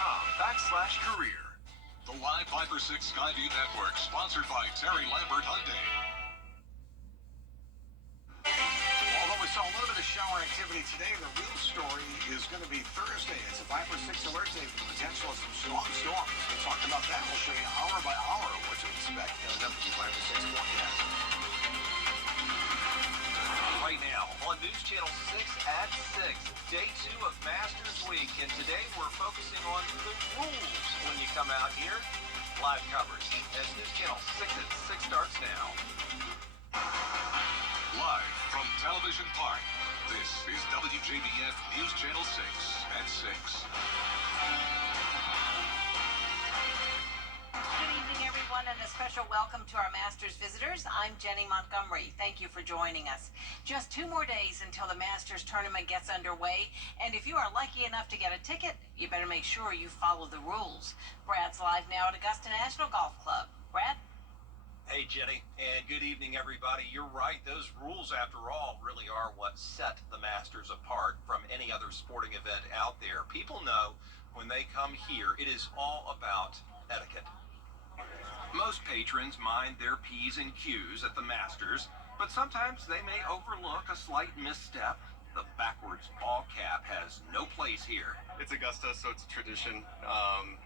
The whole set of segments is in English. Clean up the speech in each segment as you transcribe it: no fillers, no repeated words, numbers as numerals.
NewsChannel6.com/career. The Live 5 for 6 Skyview Network, sponsored by Terry Lambert Hyundai. Although we saw a little bit of shower activity today, the real story is going to be Thursday. It's a 5 for 6 alert day for the potential of some strong storms. We'll talk about that. We'll show you hour by hour what to expect in the W 5 for 6 forecast. Right now on News Channel 6 at 6, day 2 of Masters Week, and today we're focusing on the rules when you come out here. Live coverage as News Channel 6 at 6 starts now. Live from Television Park, this is WJBF News Channel 6 at 6. Good evening, everyone, and a special welcome to our Masters visitors. I'm Jenny Montgomery. Thank you for joining us. Just 2 more days until the Masters tournament gets underway, and if you are lucky enough to get a ticket, you better make sure you follow the rules. Brad's live now at Augusta National Golf Club. Brad? Hey, Jenny, and good evening, everybody. You're right. Those rules, after all, really are what set the Masters apart from any other sporting event out there. People know when they come here, it is all about etiquette. Most patrons mind their P's and Q's at the Masters, but sometimes they may overlook a slight misstep. The backwards ball cap has no place here. It's Augusta, so it's a tradition,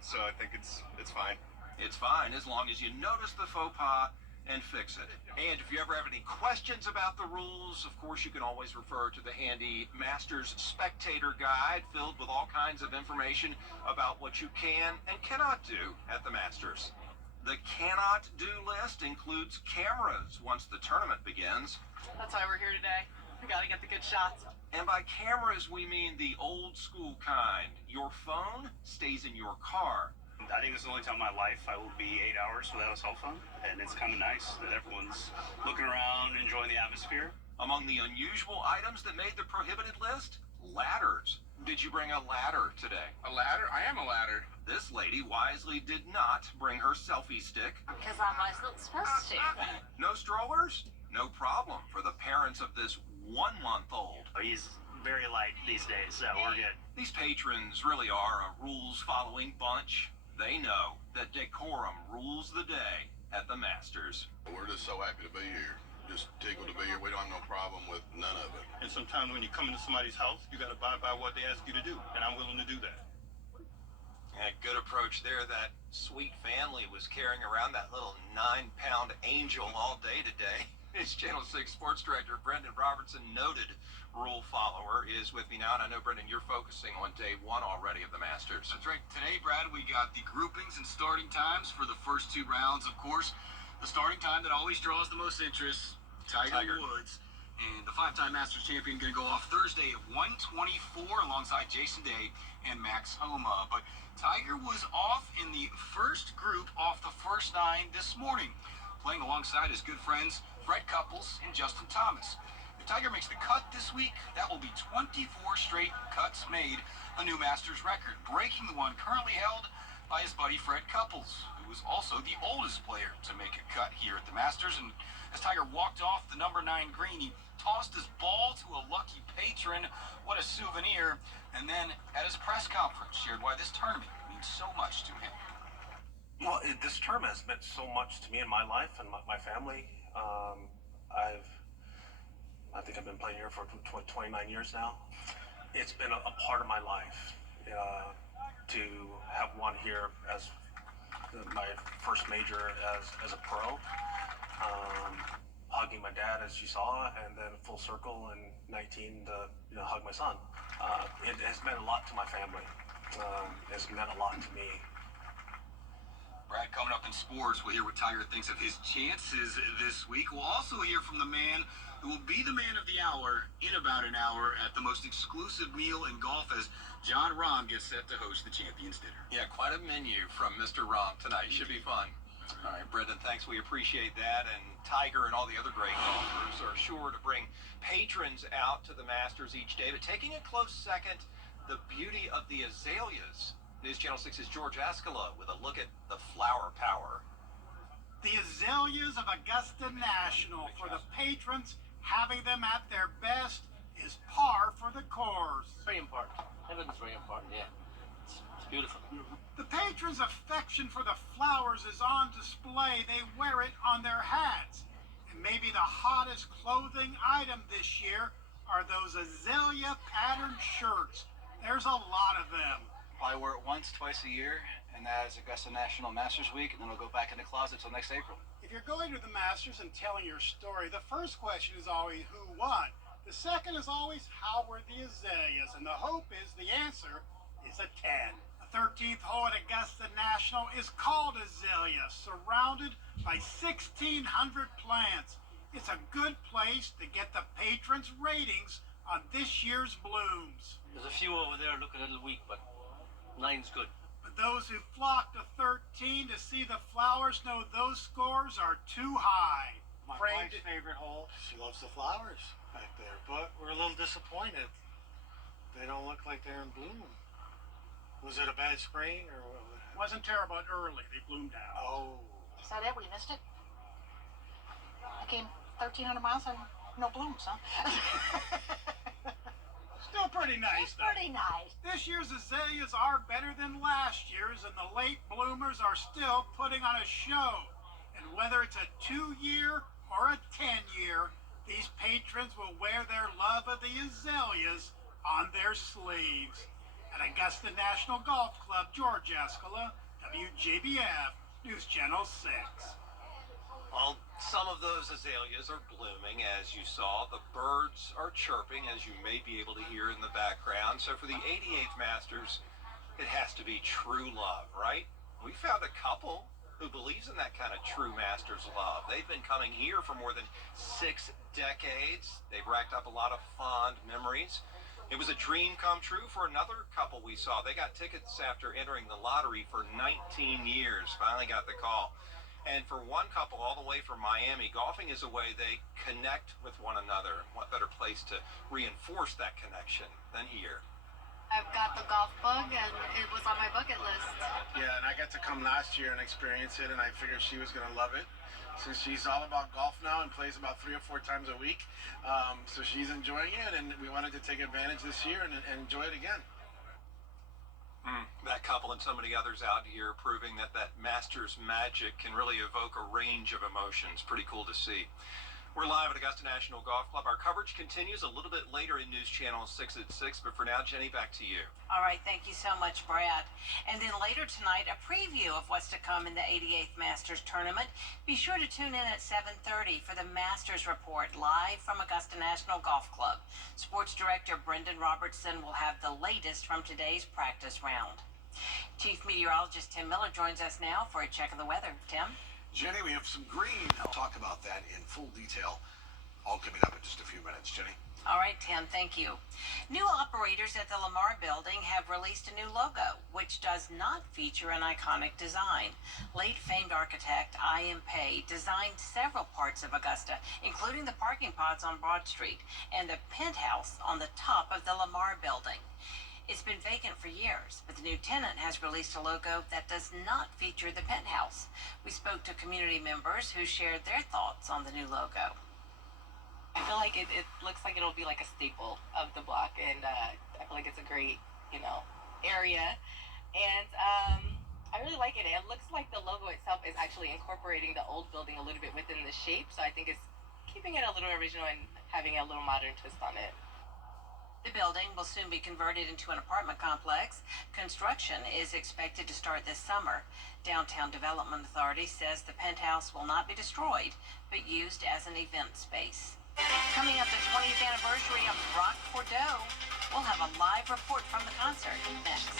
so I think it's fine. It's fine as long as you notice the faux pas and fix it. And if you ever have any questions about the rules, of course, you can always refer to the handy Masters Spectator Guide filled with all kinds of information about what you can and cannot do at the Masters. The cannot do list includes cameras once the tournament begins. That's why we're here today. We gotta get the good shots. And by cameras, we mean the old school kind. Your phone stays in your car. I think this is the only time in my life I will be 8 hours without a cell phone, and it's kind of nice that everyone's looking around, enjoying the atmosphere. Among the unusual items that made the prohibited list, ladders. Did you bring a ladder today? A ladder? I am a ladder. This lady wisely did not bring her selfie stick. Because I wasn't supposed to. No strollers? No problem for the parents of this 1-month-old. He's very light these days, so we're good. These patrons really are a rules-following bunch. They know that decorum rules the day at the Masters. We're just so happy to be here. Just tickled to be here. We don't have no problem with none of it. And sometimes when you come into somebody's house, you got to abide by what they ask you to do, and I'm willing to do that. Yeah, good approach there. That sweet family was carrying around that little 9-pound angel all day today. His Channel 6 sports director, Brendan Robertson, noted rule follower, is with me now. And I know, Brendan, you're focusing on day 1 already of the Masters. That's right. Today, Brad, we got the groupings and starting times for the first 2 rounds. Of course, the starting time that always draws the most interest, Tiger Woods. And the 5-time Masters champion going to go off Thursday at 1:24 alongside Jason Day and Max Homa. But Tiger was off in the first group off the first 9 this morning, playing alongside his good friends Fred Couples and Justin Thomas. If Tiger makes the cut this week, that will be 24 straight cuts made, a new Masters record, breaking the one currently held by his buddy Fred Couples, who was also the oldest player to make a cut here at the Masters. And as Tiger walked off the number 9 green, he tossed his ball to a lucky patron. What a souvenir. And then at his press conference, shared why this tournament means so much to him. Well, this tournament has meant so much to me in my life and my family. I think I've been playing here for 29 years now. It's been a part of my life to have won here as my first major as a pro. Hugging my dad, as you saw, and then full circle in 19 to hug my son. It has meant a lot to my family. It's meant a lot to me. Brad, coming up in sports, we'll hear what Tiger thinks of his chances this week. We'll also hear from the man who will be the man of the hour in about an hour at the most exclusive meal in golf as John Rahm gets set to host the Champions Dinner. Yeah, quite a menu from Mr. Rahm tonight. Should be fun. All right, Brendan, thanks. We appreciate that. And Tiger and all the other great golfers are sure to bring patrons out to the Masters each day. But taking a close second, the beauty of the azaleas. News Channel 6's George Ascala with a look at the flower power. The azaleas of Augusta National. For the patrons, having them at their best is par for the course. Very important. Everything's very important, yeah. It's beautiful. The patrons' affection for the flowers is on display. They wear it on their hats. And maybe the hottest clothing item this year are those azalea patterned shirts. There's a lot of them. Probably wear it once, twice a year, and that is Augusta National Masters Week, and then it'll go back in the closet till next April. If you're going to the Masters and telling your story, the first question is always who won. The second is always how were the azaleas, and the hope is the answer is a 10. The 13th hole at Augusta National is called Azalea, surrounded by 1,600 plants. It's a good place to get the patrons' ratings on this year's blooms. There's a few over there look a little weak, but 9's good. But those who flock to 13 to see the flowers know those scores are too high. My wife's favorite hole. She loves the flowers back there, but we're a little disappointed. They don't look like they're in bloom. Was it a bad spring or what? Wasn't terrible early. They bloomed out. Oh. Is that it? We missed it? I came 1,300 miles and no blooms, huh? Still pretty nice, though. Pretty nice. This year's azaleas are better than last year's, and the late bloomers are still putting on a show. And whether it's a 2-year or a 10-year, these patrons will wear their love of the azaleas on their sleeves. At Augusta National Golf Club, George Escala, WJBF, News Channel 6. Well, some of those azaleas are blooming, as you saw. The birds are chirping, as you may be able to hear in the background. So for the 88th Masters, it has to be true love, right? We found a couple who believes in that kind of true Masters love. They've been coming here for more than 6 decades. They've racked up a lot of fond memories. It was a dream come true for another couple we saw. They got tickets after entering the lottery for 19 years. Finally got the call. And for one couple all the way from Miami, golfing is a way they connect with one another. What better place to reinforce that connection than here? I've got the golf bug and it was on my bucket list. Yeah, and I got to come last year and experience it, and I figured she was going to love it. Since she's all about golf now and plays about 3 or 4 times a week. So she's enjoying it, and we wanted to take advantage this year and enjoy it again. That couple and so many others out here proving that Masters magic can really evoke a range of emotions. Pretty cool to see. We're live at Augusta National Golf Club. Our coverage continues a little bit later in News Channel 6 at 6, but for now, Jenny, back to you. All right, thank you so much, Brad. And then later tonight, a preview of what's to come in the 88th Masters Tournament. Be sure to tune in at 7:30 for the Masters Report, live from Augusta National Golf Club. Sports Director Brendan Robertson will have the latest from today's practice round. Chief Meteorologist Tim Miller joins us now for a check of the weather. Tim? Jenny, we have some green. I'll talk about that in full detail. All coming up in just a few minutes. Jenny? All right, Tim, thank you. New operators at the Lamar Building have released a new logo, which does not feature an iconic design. Late famed architect I.M. Pei designed several parts of Augusta, including the parking pods on Broad Street and the penthouse on the top of the Lamar Building. It's been vacant for years, but the new tenant has released a logo that does not feature the penthouse. We spoke to community members who shared their thoughts on the new logo. I feel like it looks like it'll be like a staple of the block, and I feel like it's a great, area. And I really like it. It looks like the logo itself is actually incorporating the old building a little bit within the shape, so I think it's keeping it a little original and having a little modern twist on it. The building will soon be converted into an apartment complex. Construction is expected to start this summer. Downtown Development Authority says the penthouse will not be destroyed, but used as an event space. Coming up, the 20th anniversary of Rock Bordeaux. We'll have a live report from the concert next.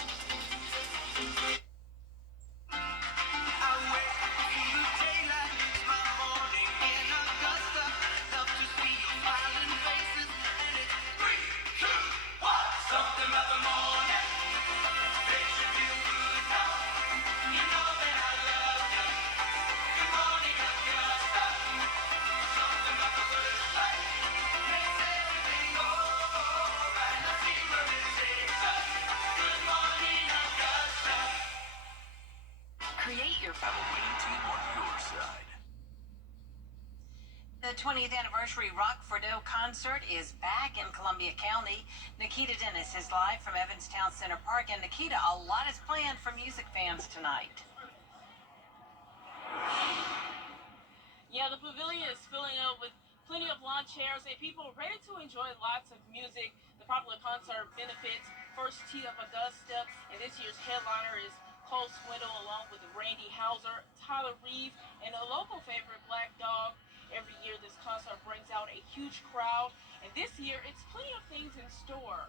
The The 20th anniversary Rock for Dough concert is back in Columbia County. Nikita Dennis is live from Evanstown Center Park. And Nikita, a lot is planned for music fans tonight. Yeah, the pavilion is filling up with plenty of lawn chairs and people ready to enjoy lots of music. The popular concert benefits First Tee of Augusta, and this year's headliner is Cole Swindle along with Randy Houser, Tyler Reeve, and a local favorite, Black Dog. Every year this concert brings out a huge crowd, and this year it's plenty of things in store.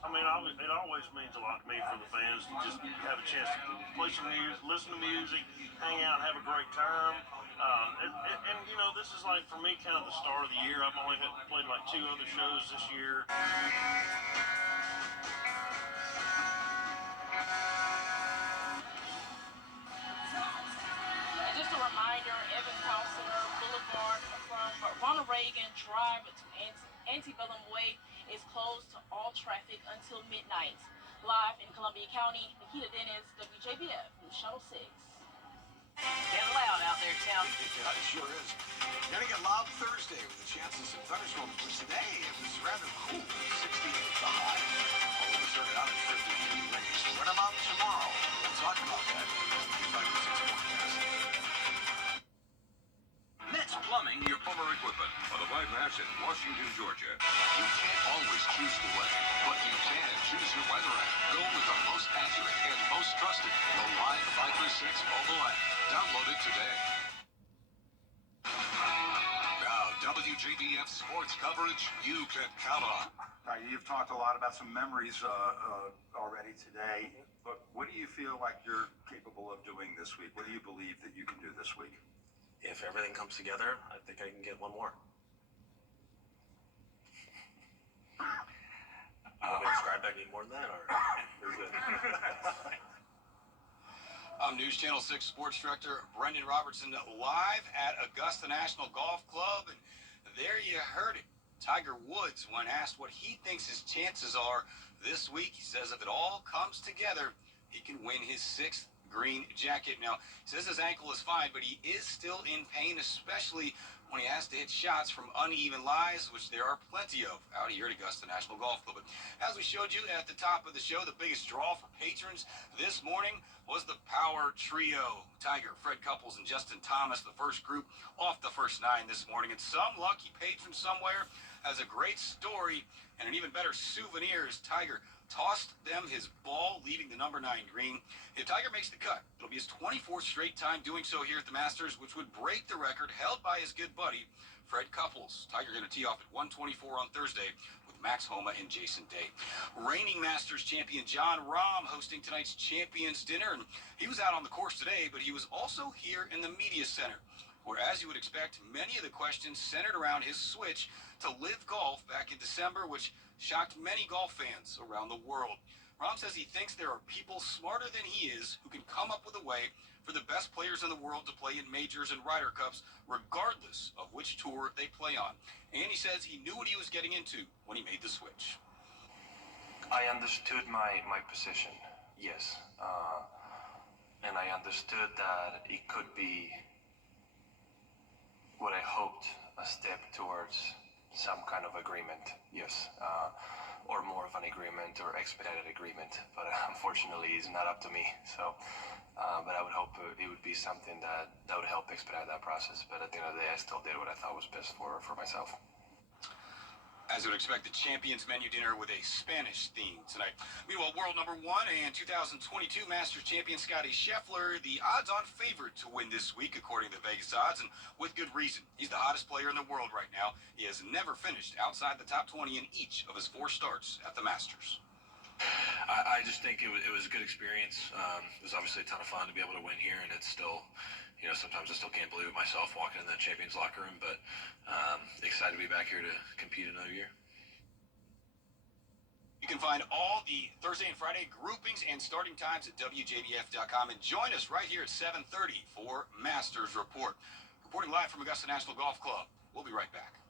I mean, it always means a lot to me for the fans to just have a chance to play some music, listen to music, hang out, have a great time. And you know, this is like, for me, kind of the start of the year. I've only played like 2 other shows this year. And just a reminder, Evanstown Center Boulevard from Ronald Reagan Drive to Antebellum Way is closed to all traffic until midnight. Live in Columbia County, Nikita Dennis, WJBF, News Channel 6. Getting loud out there, Tim. Yeah, it sure is. Gonna get loud Thursday with a chance of some thunderstorms. But today it was rather cool, 68 the high. Although we started out at 53 degrees. What about tomorrow? We'll talk about that. 5 to 6 forecast. Met's Plumbing, your plumber equipment. On the bypass in Washington, Georgia. You can't always choose the weather, but you can choose your weather app. Go with the most accurate and most trusted, the Live Viper 6 mobile app. Download it today. Now, WJBF sports coverage you can count on. You've talked a lot about some memories already today, but what do you feel like you're capable of doing this week? What do you believe that you can do this week? If everything comes together, I think I can get one more. Want me to describe that any more than that, or we're good? I'm News Channel 6 Sports Director Brendan Robertson, live at Augusta National Golf Club, and there you heard it. Tiger Woods, when asked what he thinks his chances are this week, he says if it all comes together, he can win his 6th green jacket. Now, he says his ankle is fine, but he is still in pain, especially when he has to hit shots from uneven lies, which there are plenty of out here at Augusta National Golf Club. But as we showed you at the top of the show, the biggest draw for patrons this morning was the Power Trio. Tiger, Fred Couples, and Justin Thomas, the first group off the first 9 this morning. And some lucky patron somewhere has a great story and an even better souvenir as Tiger tossed them his ball, leaving the number 9 green. If Tiger makes the cut, it'll be his 24th straight time doing so here at the Masters, which would break the record held by his good buddy, Fred Couples. Tiger going to tee off at 124 on Thursday with Max Homa and Jason Day. Reigning Masters champion John Rahm hosting tonight's Champions Dinner, and he was out on the course today, but he was also here in the Media Center, where, as you would expect, many of the questions centered around his switch to live golf back in December, which shocked many golf fans around the world. Rahm says he thinks there are people smarter than he is who can come up with a way for the best players in the world to play in majors and Ryder Cups, regardless of which tour they play on. And he says he knew what he was getting into when he made the switch. I understood my position, yes. And I understood that it could be what I hoped, a step towards some kind of agreement, yes. Or more of an agreement or expedited agreement, but unfortunately it's not up to me. So, but I would hope it would be something that would help expedite that process. But at the end of the day, I still did what I thought was best for myself. As you would expect, the Champions Menu Dinner with a Spanish theme tonight. Meanwhile, world number 1 and 2022 Masters champion Scotty Scheffler, the odds-on favorite to win this week, according to Vegas odds, and with good reason. He's the hottest player in the world right now. He has never finished outside the top 20 in each of his 4 starts at the Masters. I just think it was a good experience. It was obviously a ton of fun to be able to win here, and it's still, you know, sometimes I still can't believe it myself walking in the champions locker room, but excited to be back here to compete another year. You can find all the Thursday and Friday groupings and starting times at WJBF.com, and join us right here at 7:30 for Masters Report. Reporting live from Augusta National Golf Club. We'll be right back.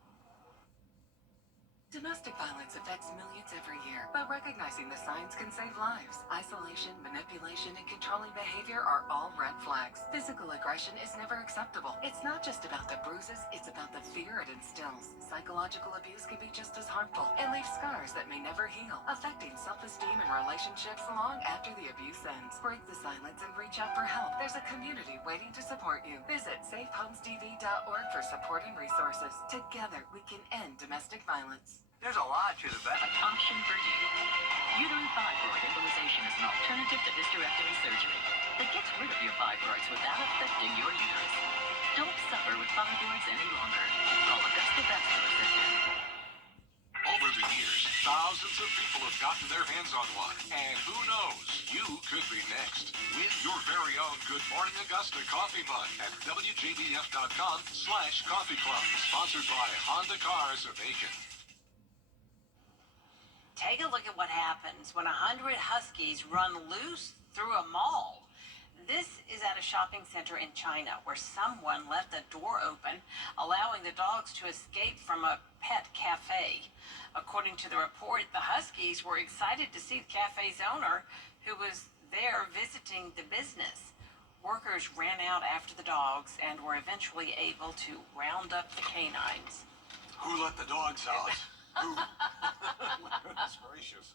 Domestic violence affects millions every year, but recognizing the signs can save lives. Isolation, manipulation, and control controlling behavior are all red flags. Physical aggression is never acceptable. It's not just about the bruises, it's about the fear it instills. Psychological abuse can be just as harmful and leave scars that may never heal, affecting self-esteem and relationships long after the abuse ends. Break the silence and reach out for help. There's a community waiting to support you. Visit safehomestv.org for support and resources. Together, we can end domestic violence. There's a lot to the back. Option for you. Uterine fibroid embolization is an alternative to hysterectomy surgery that gets rid of your fibroids without affecting your uterus. Don't suffer with fibroids any longer. Call Augusta Vascular Center. Over the years, thousands of people have gotten their hands on one. And who knows, you could be next. Win your very own Good Morning Augusta coffee mug at WJBF.com/coffee club. Sponsored by Honda Cars of Aiken. Take a look at what happens when 100 huskies run loose through a mall. This is at a shopping center in China where someone left the door open, allowing the dogs to escape from a pet cafe. According to the report, the huskies were excited to see the cafe's owner, who was there visiting the business. Workers ran out after the dogs and were eventually able to round up the canines. Who let the dogs out? Who? Goodness gracious.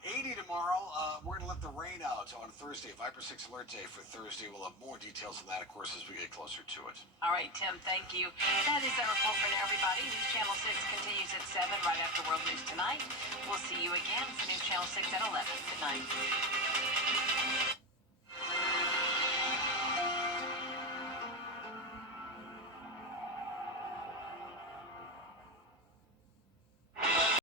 80 tomorrow. We're going to let the rain out on Thursday. Viper 6 alert day for Thursday. We'll have more details on that, of course, as we get closer to it. All right, Tim, thank you. That is our report for everybody. News Channel 6 continues at 7 right after World News Tonight. We'll see you again for News Channel 6 at 11. Good night.